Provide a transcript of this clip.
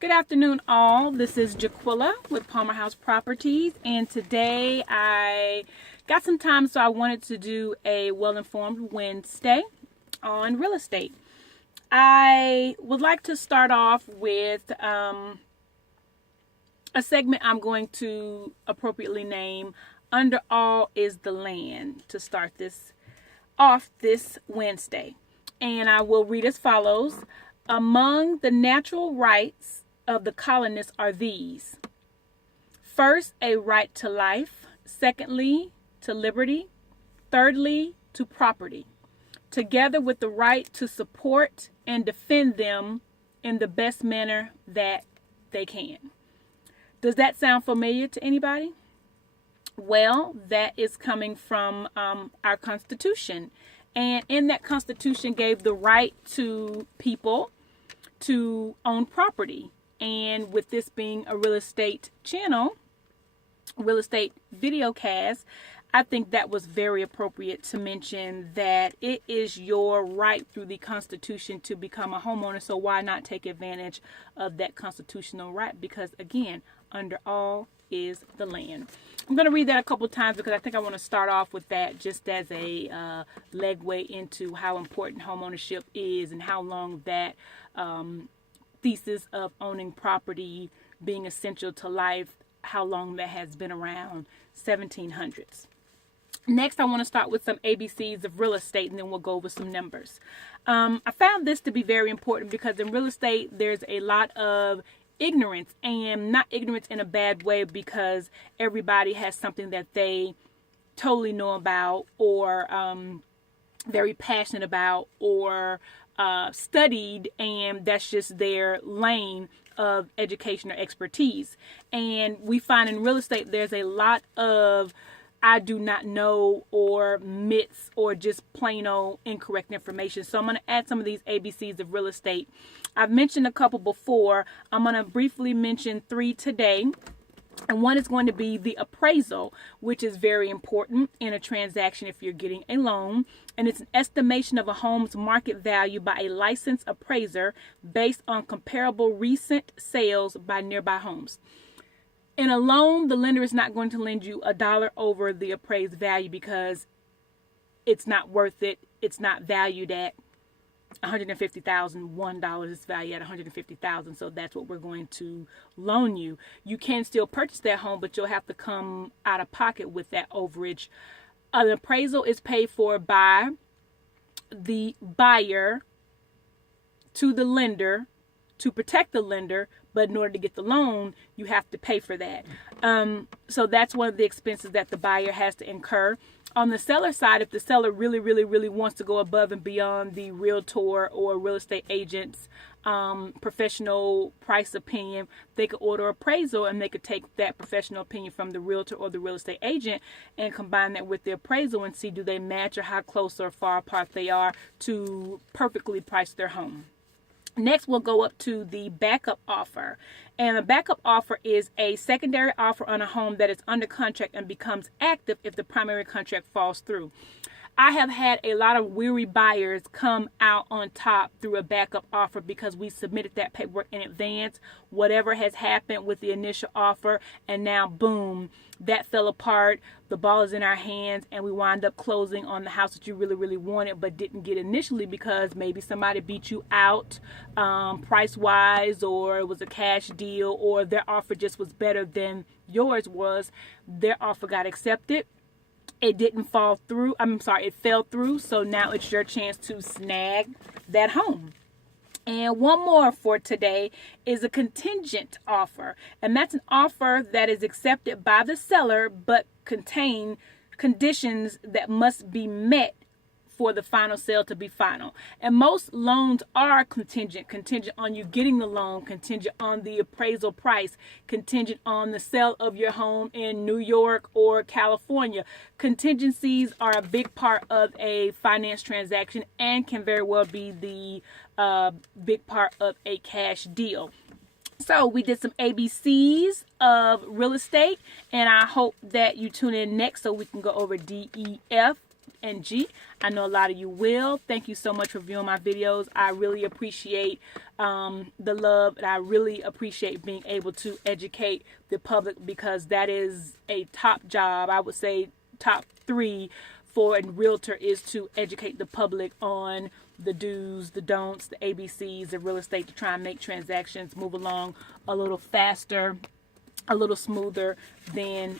Good afternoon, all. This is Jaquilla with Palmer House Properties, and today I got some time, so I wanted to do a well-informed Wednesday on real estate. I would like to start off with a segment I'm going to appropriately name "Under All is the Land" to start this off this Wednesday. And I will read as follows. Among the natural rights of the colonists are these. First, a right to life. Secondly, to liberty. Thirdly, to property, together with the right to support and defend them in the best manner that they can. Does that sound familiar to anybody? Well, that is coming from our Constitution. And in that Constitution gave the right to people to own property. And with this being a real estate channel, real estate video cast, I think that was very appropriate to mention that it is your right through the Constitution to become a homeowner. So why not take advantage of that constitutional right? Because again, under all is the land. I'm going to read that a couple times because I think I want to start off with that just as a legway into how important homeownership is and how long that thesis of owning property being essential to life, how long that has been around, 1700s. Next, I want to start with some ABCs of real estate, and then we'll go over some numbers. I found this to be very important because in real estate, there's a lot of ignorance, and not ignorance in a bad way because everybody has something that they totally know about or very passionate about or studied, and that's just their lane of education or expertise. And we find in real estate there's a lot of I do not know or myths or just plain old incorrect information. So I'm going to add some of these ABCs of real estate. I've mentioned a couple before. I'm going to briefly mention 3 today. And one is going to be the appraisal, which is very important in a transaction if you're getting a loan. And it's an estimation of a home's market value by a licensed appraiser based on comparable recent sales by nearby homes. In a loan, the lender is not going to lend you $1 over the appraised value because it's not worth it. It's not valued at $150,000. $1 is valued at $150,000. So that's what we're going to loan you. You can still purchase that home, but you'll have to come out of pocket with that overage. An appraisal is paid for by the buyer to the lender to protect the lender, but in order to get the loan, you have to pay for that. So that's one of the expenses that the buyer has to incur. On the seller side, if the seller really wants to go above and beyond the realtor or real estate agent's professional price opinion, they could order appraisal and they could take that professional opinion from the realtor or the real estate agent and combine that with the appraisal and see do they match or how close or far apart they are to perfectly price their home. Next, we'll go up to the backup offer. And a backup offer is a secondary offer on a home that is under contract and becomes active if the primary contract falls through. I have had a lot of weary buyers come out on top through a backup offer because we submitted that paperwork in advance. Whatever has happened with the initial offer, and now boom, that fell apart. The ball is in our hands, and we wind up closing on the house that you really wanted but didn't get initially because maybe somebody beat you out price-wise, or it was a cash deal, or their offer just was better than yours was. Their offer got accepted. It didn't fall through. It fell through. So now it's your chance to snag that home. And one more for today is a contingent offer. And that's an offer that is accepted by the seller but contain conditions that must be met for the final sale to be final. And most loans are contingent on you getting the loan, contingent on the appraisal price, contingent on the sale of your home in New York or California. Contingencies are a big part of a finance transaction and can very well be the big part of a cash deal. So we did some ABCs of real estate, and I hope that you tune in next so we can go over D, E, F, and G. I know a lot of you will. Thank you so much for viewing my videos. I really appreciate the love, and I really appreciate being able to educate the public, because that is a top job. I would say top 3 for a realtor is to educate the public on the do's, the don'ts, the ABCs of real estate, to try and make transactions move along a little faster, a little smoother than